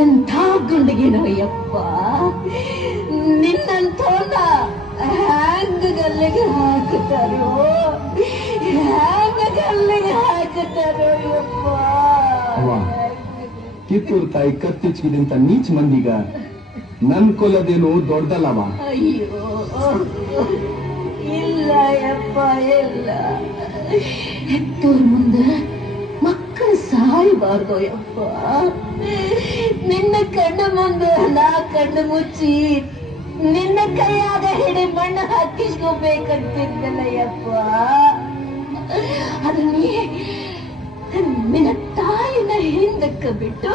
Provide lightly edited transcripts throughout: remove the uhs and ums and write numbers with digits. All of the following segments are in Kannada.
ಎಂಥ ಗುಂಡಿಗೆನೋ ಯಪ್ಪ, ನಿನ್ನಂತೋನ ಹ್ಯಾಂಗ ಗಲ್ಲಿಗೆ ಹಾಕುತ್ತಾರೋ, ಹ್ಯಾಂಗ ಗಲ್ಲಿಗೆ ಹಾಕುತ್ತಾರೋ ಯಪ್ಪ. ಕಿತ್ತೂರು ತಾಯಿ ಕತ್ತಿಚ್ಕಿದಂತ ನೀಚ್ ಮಂದಿಗ ನನ್ ಕೊಲ್ಲದೇನು ದೊಡ್ಡದಲ್ಲವ. ಅಯ್ಯೋ ಇಲ್ಲ ಯಪ್ಪ, ಇಲ್ಲ. ಹೆತ್ತೋರ್ ಮುಂದೆ ಮಕ್ಕಳು ಸಾಯಬಾರ್ದು ಯಪ್ಪ. ನಿನ್ನ ಕಣ್ಣು ಮುಂದೆ ನಾ ಕಣ್ಣು ಮುಚ್ಚಿ ನಿನ್ನ ಕೈಯಾಗ ಹಿಡಿ ಮಣ್ಣು ಹಾಕಿಸ್ಕೋಬೇಕಂತಿದ್ದಲ್ಲ ಯಪ್ಪ. ಅದು ನಿನ್ನ ತಾಯಿನ ಹಿಂದಕ್ಕೆ ಬಿಟ್ಟು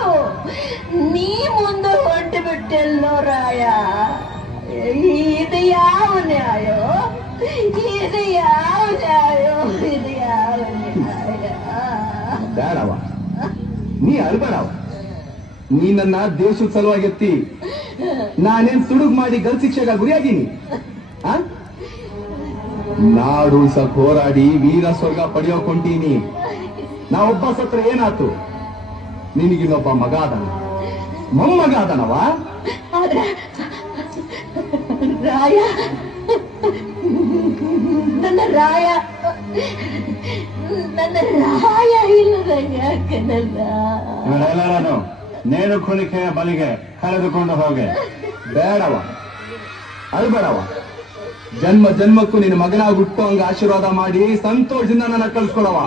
ನೀ ಮುಂದೆ ಹೊಂಟು ಬಿಟ್ಟೆಲ್ಲೋ ರಾಯ. ಇದು ಯಾವ ನ್ಯಾಯೋ, ಇದು ಯಾವ ನ್ಯಾಯೋ, ಇದು ಯಾವ ನ್ಯಾಯ? ಬೇಡವ, ನೀ ಅಳ್ಬೇಡವ. ನೀ ನನ್ನ ದೇಶದ ಸಲುವಾಗಿ ಎತ್ತಿ ನಾನೇನ್ ತುಡುಗ್ ಮಾಡಿ ಗಲ್ ಶಿಕ್ಷೆಗ ಗುರಿಯಾಗಿನಿ. ನಾಡು ಉಳ್ಸಕ್ ಹೋರಾಡಿ ವೀರ ಸ್ವರ್ಗ ಪಡೆಯೋಕ್ ಹೊಂಟೀನಿ. ನಾ ಒಬ್ಬ ಸತ್ರ ಏನಾತು? ನಿನಗಿನ್ನೊಬ್ಬ ಮಗ ಅದನ, ಮೊಮ್ಮಗ ಅದನವ. ರಾಯ, ನನ್ನ ರಾಯ, ನನ್ನ ರಾಯ ಇಲ್ಲದ ಯಾಕನಲ್ಲ. ಇವರೆಲ್ಲರನ್ನು ನೇಣು ಕುಣಿಕೆಯ ಬಲಿಗೆ ಕರೆದುಕೊಂಡು ಹೋಗೆ. ಬೇಡವ, ಅಳ್ಬೇಡವ. ಜನ್ಮ ಜನ್ಮಕ್ಕೂ ನಿನ್ನ ಮಗನಾಗಿ ಹುಟ್ಟು ಹಂಗ ಆಶೀರ್ವಾದ ಮಾಡಿ ಸಂತೋಷದಿಂದ ನನ್ನ ಕಳ್ಸ್ಕೊಳವ.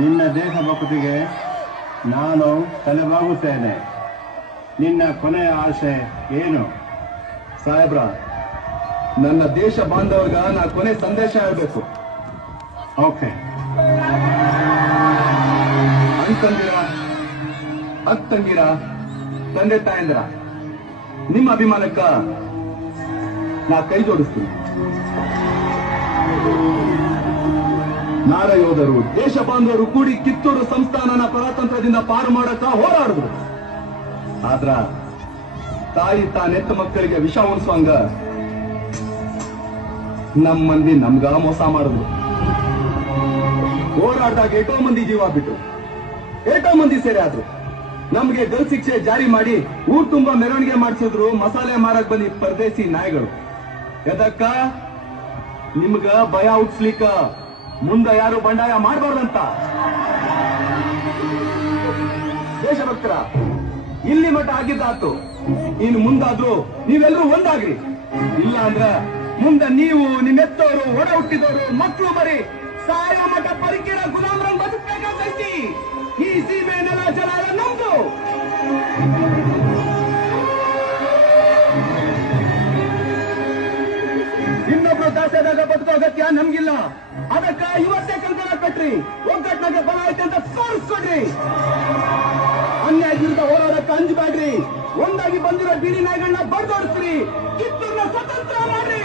ನಿನ್ನ ದೇಶಭಕ್ತಿಗೆ ನಾನು ತಲೆಬಾಗುತ್ತೇನೆ. ನಿನ್ನ ಕೊನೆಯ ಆಸೆ ಏನು? ಸಾಹೇಬ್ರ, ನನ್ನ ದೇಶ ಬಾಂಧವ್ರಿಗ ನಾ ಕೊನೆ ಸಂದೇಶ ಹೇಳ್ಬೇಕು. ಓಕೆ. ಅಂತಂದಿರ, ಅತ್ತಂದಿರ, ತಂದೆ ತಾಯಂದಿರ, ನಿಮ್ಮ ಅಭಿಮಾನಕ್ಕ ನಾ ಕೈ ಜೋಡಿಸ್ತೀನಿ. ನಾಡ ಯೋಧರು, ದೇಶ ಬಾಂಧವರು ಕೂಡಿ ಕಿತ್ತೂರು ಸಂಸ್ಥಾನನ ಪರತಂತ್ರದಿಂದ ಪಾರು ಮಾಡಕ ಹೋರಾಡಿದ್ರು. ಆದ್ರ ತಾಯಿ ತಾನೆತ್ತ ಮಕ್ಕಳಿಗೆ ವಿಷ ಉಣಿಸುವಂಗ ನಮ್ ಮಂದಿ ನಮ್ಗ ಮೋಸ ಮಾಡಿದ್ರು. ಹೋರಾಟದಾಗ ಎಷ್ಟೋ ಮಂದಿ ಜೀವ ಬಿಟ್ಟು, ಎಷ್ಟೋ ಮಂದಿ ಸೇರಿ ಆದ್ರು. ನಮ್ಗೆ ಗಲ್ ಶಿಕ್ಷೆ ಜಾರಿ ಮಾಡಿ ಊರ್ ತುಂಬಾ ಮೆರವಣಿಗೆ ಮಾಡಿಸಿದ್ರು ಮಸಾಲೆ ಮಾರಕ್ ಬಂದಿ ಪರದೇಸಿ ನಾಯಿಗಳು. ಎದಕ್ಕ? ನಿಮ್ಗ ಭಯ ಹುಟ್ಸ್ಲಿಕ್ಕ, ಮುಂದ ಯಾರು ಬಂಡಾಯ ಮಾಡಬಾರ್ದಂತ. ದೇಶಭಕ್ತರ, ಇಲ್ಲಿ ಮಟ್ಟ ಆಗಿದ್ದಾತು. ಇನ್ನು ಮುಂದಾದ್ರೂ ನೀವೆಲ್ಲರೂ ಒಂದಾಗ್ರಿ. ಇಲ್ಲ ಅಂದ್ರ ಮುಂದೆ ನೀವು, ನಿಮ್ಮೆತ್ತವರು, ಒಡ ಹುಟ್ಟಿದವರು, ಮಕ್ಕಳು ಬರೀ ಸಾಯೋ ಮಠ ಪರಿಕಿರ ಗುಲಾಮರಂಗ್ ಬದುಕಬೇಕಾಗೈತಿ. ಈ ಸೀಮೆ ನೆಲ ಜಲ ನಮ್ದು. ಇನ್ನೊಬ್ರು ದಾಸದಾಗ ಬದುಕೋ ಅಗತ್ಯ ನಮ್ಗಿಲ್ಲ. ಅದಕ್ಕ ಇವತ್ತೇ ಕಂಕಣ ಕಟ್ರಿ, ಒಗ್ಗಟ್ಟಿನಾಗ ಬಲ ಐತೆ ಅಂತ ತೋರಿಸ್ಕೊಡ್ರಿ. ಅನ್ಯಾಯ ವಿರುದ್ಧ ಹೋರಾಡಕ್ಕೆ ಅಂಜಬೇಡ್ರಿ. ಒಂದಾಗಿ ಬಂದಿರೋ ಬೀದಿ ನಾಯಿಗಳನ್ನ ಬಡ್ದೋಡಿಸ್ರಿ. ಕಿತ್ತೂರನ್ನ ಸ್ವತಂತ್ರ ಮಾಡ್ರಿ.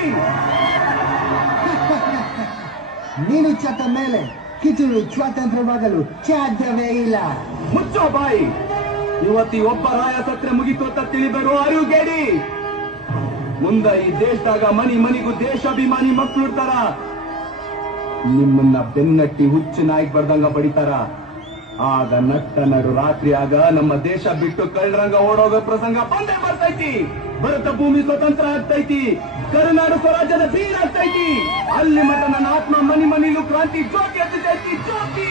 ನೀನು ಚತ್ತ ಮೇಲೆ ಕಿತ್ತೂರು ಸ್ವಾತಂತ್ರ್ಯವಾಗಲು ಸಾಧ್ಯವೇ ಇಲ್ಲ. ಮುಚ್ಚೋ ಬಾಯಿ. ಇವತ್ತಿ ಒಬ್ಬ ರಾಯ ಸತ್ರೆ ಮುಗಿತು ಅಂತ ತಿಳಿಬೇರು ಅರಿವುಗೇಡಿ. ಮುಂದ ಈ ದೇಶದಾಗ ಮನಿ ಮನಿಗೂ ದೇಶಾಭಿಮಾನಿ ಮಕ್ಕಳು ಇರ್ತಾರ. ನಿಮ್ಮನ್ನ ಬೆನ್ನಟ್ಟಿ ಹುಚ್ಚು ನಾಯಿಗೆ ಬರ್ದಂಗ ಬಡಿತಾರ. ಆಗ ನಟ್ಟ ನಡು ರಾತ್ರಿ ಆಗ ನಮ್ಮ ದೇಶ ಬಿಟ್ಟು ಕಳ್ಳರಂಗ ಓಡೋಗೋ ಪ್ರಸಂಗ ಬಂದೇ ಬರ್ತೈತಿ. ಭರತ ಭೂಮಿ ಸ್ವತಂತ್ರ ಆಗ್ತೈತಿ. ಕರುನಾಡು ಸ್ವರಾಜ್ಯದ ಬೀರ್ ಆಗ್ತೈತಿ. ಅಲ್ಲಿ ಮಠ ನನ್ನ ಆತ್ಮ ಮನಿ ಮನಿಲೂ ಕ್ರಾಂತಿ ಜ್ಯೋತಿ ಹಚ್ಚತೈತಿ. ಜ್ಯೋತಿ